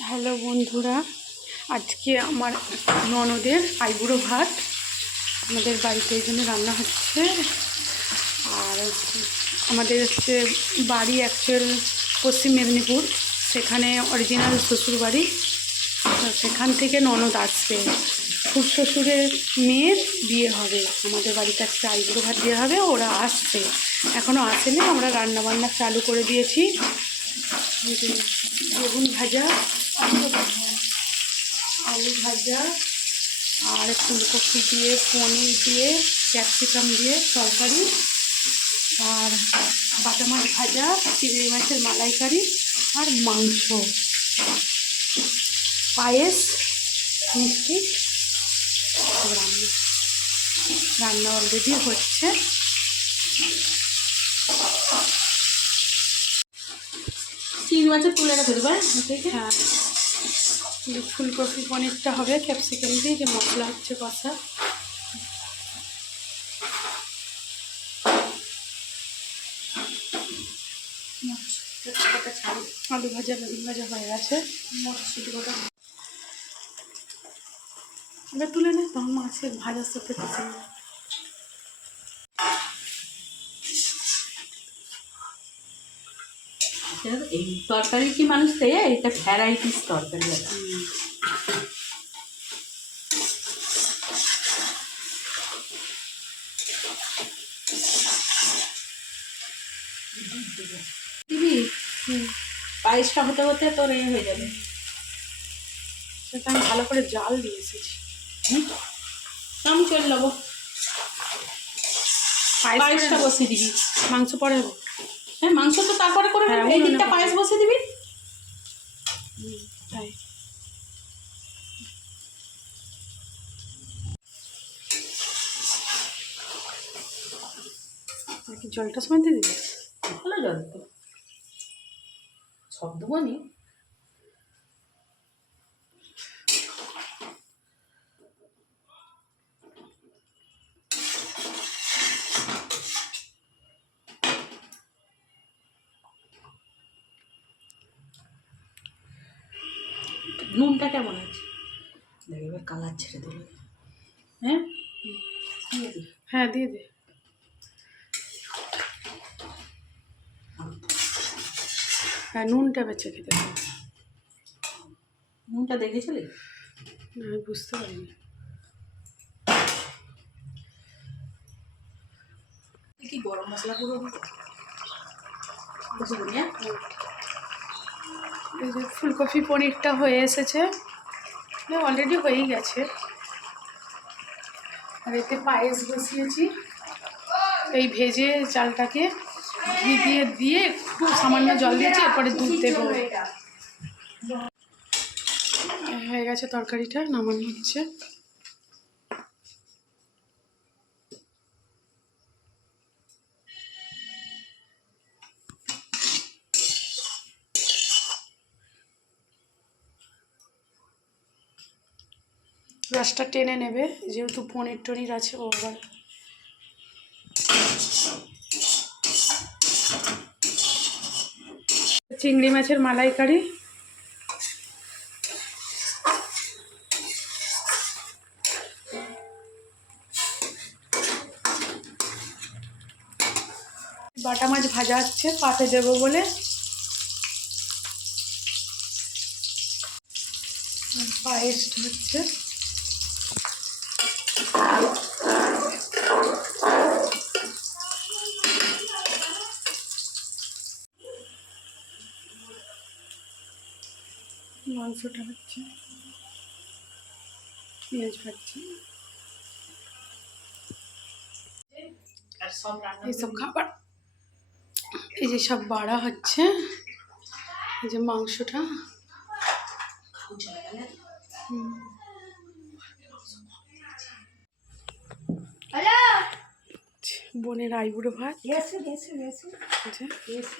Hello বন্ধুরা, আজকে আমার ননদের আইবুড়ো ভাত আমাদের বাড়িতে এই জন্য রান্না হচ্ছে। আর আমাদের হচ্ছে বাড়ি অ্যাকচুয়াল পশ্চিম মেদিনীপুর, সেখানে অরিজিনাল শ্বশুর বাড়ি। সেখান থেকে ননদ আসবে, খুব শ্বশুরের মেয়ের বিয়ে হবে, আমাদের বাড়িতে আজকে আইবুড়ো ভাত দেওয়া হবে। ওরা আসছে, এখনও আসেনি। আমরা রান্নাবান্না চালু করে দিয়েছি। বেগুন ভাজা, আলু ভাজা আর ফুলকপি দিয়ে, পনির দিয়ে, ক্যাপসিকাম দিয়ে তরকারি, আর বাটা মাছ ভাজা, চিংড়ি মাছের মালাইকারি আর মাংস, পায়েস, মিষ্টি। রান্না অলরেডি হচ্ছে। চিংড়ি মাছের তুলে রেখে দেবে। হ্যাঁ, ফুলকপি পনিরটা হবে ক্যাপসিকাম দিয়ে, যে মশলা হচ্ছে কষা। আলু ভাজা, বেগুন ভাজা হয়ে গেছে। এবার তুলে নে, তখন মাছের ভাজার সাথে কষে নেবে। এই তরকারি কি মানুষ দেয়? এটা ভ্যারাইটিস তরকারি আছে। দিদি, পায়েসটা হতে হতে তোর এ হয়ে যাবে। সেটা আমি ভালো করে জাল দিয়ে এসেছি। আমি চলে যাবো, পায়েসটা বসিয়ে দিবি। মাংস পরে হবে। হ্যাঁ, মাংস তো তারপরে করে হ্যাঁ, এই দিকটা পায়েস বসিয়ে দিবি। তাই নাকি জলটা সময় দিয়ে দিবি? ভালো জল তো সব দেবনি। নুনটা কেমন আছে দেখ, এবার কালার ছেড়ে দিল। হ্যাঁ, হ্যাঁ দিয়ে দে। হ্যাঁ, নুনটা বেঁচে খেতে হবে। নুনটা দেখেছিলি? না, আমি বুঝতে পারিনি। কি গরম মশলা পুরো এই যে ফুলকপি পনিরটা হয়ে এসেছে, অলরেডি হয়েই গেছে। আর এতে পায়েস বসিয়েছি। এই ভেজে চালটাকে ঘি দিয়ে দিয়ে একটু সামান্য জল দিয়েছি, এরপরে দুধ দেবো। হয়ে গেছে তরকারিটা, নামানো হচ্ছে। রসটা টেনে নেবে, যেহেতু পনির টনির আছে। ও আবার চিংড়ি মাছের মালাইকারি, বাটা মাছ ভাজা হচ্ছে পাতে দেবো বলে। পায়েস হচ্ছে। মাংসটা হচ্ছে, পেঁয়াজ ভাজছি। এইসব খাবার, এই যে সব বাড়া হচ্ছে। এই যে মাংসটা, বোনের আইবুড়ো ভাত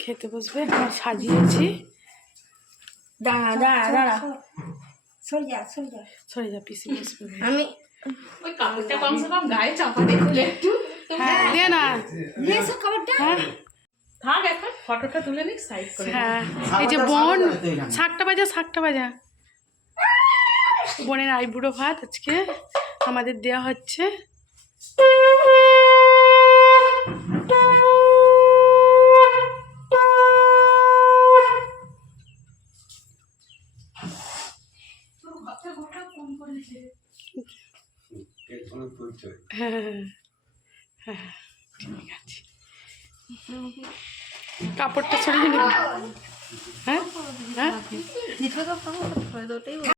খেতে বসবে। এখন সাজিয়েছি। দাঁড়া দাঁড়া দাঁড়া, সরে যা, পিসি বসবে। আমি ওই কাপড়টা কমসে কম গায়ে চাপা দিলে একটু। হ্যাঁ দে না, হ্যাঁ থাক, এখন ফটোটা তুলে নিই সাইড করে। হ্যাঁ, এই যে বোন শাকটা বাজা, শাকটা বাজা। বোনের আইবুড়ো ভাত আজকে আমাদের দেয়া হচ্ছে। হ্যাঁ হ্যাঁ ঠিক আছে, কাপড়টা ছড়িয়ে নেব। হ্যাঁ হ্যাঁ